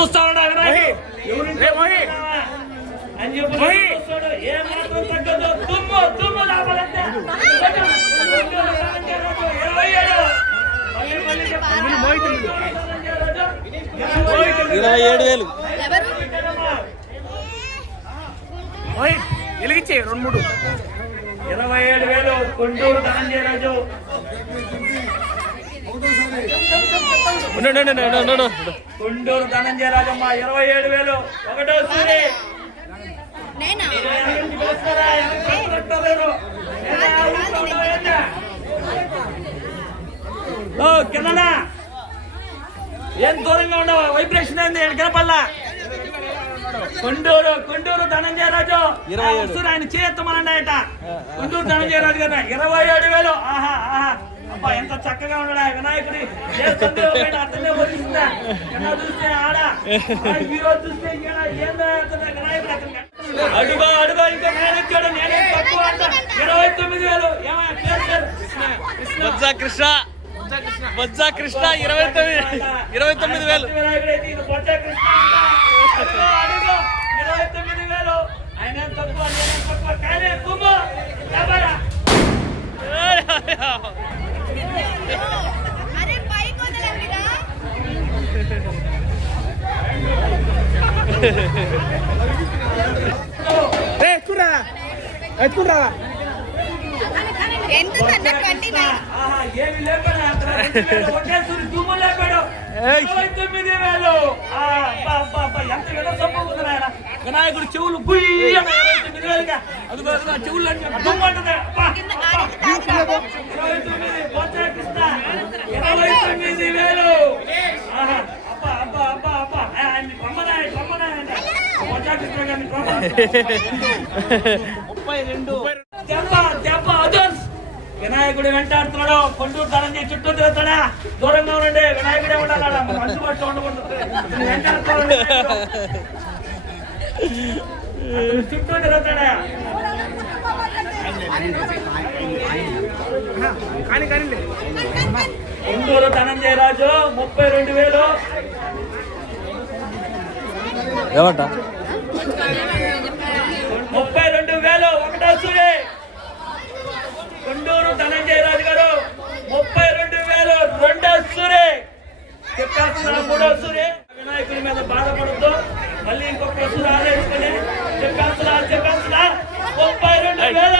చూస్తాడు మోహి. రే మోహి. అని చెప్పి మోహి. చూస్తాడు ఏ మాత్రం తగ్గదు తుమ్ము తుమ్ము లాభాలంటే ఇరవై ఏడు. ఇరవై వేలు వెలిగించే రెండు మూడు ఇరవై ఏడు వేలు గుంటూరు ధనంజయ రాజు గుంటూరు ధనంజయ రాజమ్మ ఇరవై ఏడు వేలు. ఒకటో సూరి. కిందనా? ఏం దూరంగా ఉండవు? వైబ్రేషన్ అయింది గడపల్లా కొండూరు కొండూరు ధనంజయ రాజు ఇరవై ఆయన చేయత్తమనండి కొండూరు ధనంజయ రాజు గారు ఇరవై ఏడు వేలు. ఆహా ఆహా. అబ్బా ఎంత చక్కగా ఉన్నాడు వినాయకుడి. అతనే వచ్చిందా చూస్తే ఆడ. చూస్తే ఏందో వినాయకుడు అతను అడుగో అడుగో ఇంకో నేను వచ్చాడు నేనే తక్కువ అంట. ఇరవై తొమ్మిది వేలు. బొజ్జా కృష్ణ. బొజ్జా కృష్ణ ఇరవై తొమ్మిది ఇరవై తొమ్మిది వేలు వినాయకుడైతే ఇరవై తొమ్మిది వేలు ఆయన తక్కువ తక్కువ కానీ ఎంత అన్న ట్వంటీ నైన్ ఆహా, ఏమి లేకుండా అతను రెండు వేలు ఒకేసారి దుమ్ము లేపాడు. ఏయ్. ఇరవై తొమ్మిది వేలు. ఆ, అబ్బా, అబ్బా, అబ్బా, ఎంత విధ సొమ్ముంది నాయన. వినాయకుడి చెవులు చెవులు కింద ఇరవై తొమ్మిది, వేలు. ఆయన. గారిని రమ్మనా. దెబ్బ దెబ్బ అదర్స్ వినాయకుడు వెంటాడుతున్నాడు. కొండూరు ధనంజయ చుట్టూ తిరుగుతాడా? దూరంగా ఉండండి. వినాయకుడే ఉండాలా? మన అందుబాటులో ఉండకూడదు. వెంటాడుతున్నాడు. చుట్టూ తిరుగుతాడా? కానీ కానీ కొండూరు ధనంజయ రాజు ముప్పై రెండు వేలు. ఏమంట ముప్పై రెండు వేలు ఒకటో సూరి కొండూరు ధనంజయ రాజు గారు ముప్పై రెండు వేలు రెండో సూరి చెప్పాల్సిన మూడో సూరి వినాయకుడి మీద బాధపడద్దు. మళ్ళీ ఇంకొక సూరి ఆలోచించుకొని చెప్పాల్సిన చెప్పాల్సిన ముప్పై రెండు వేలు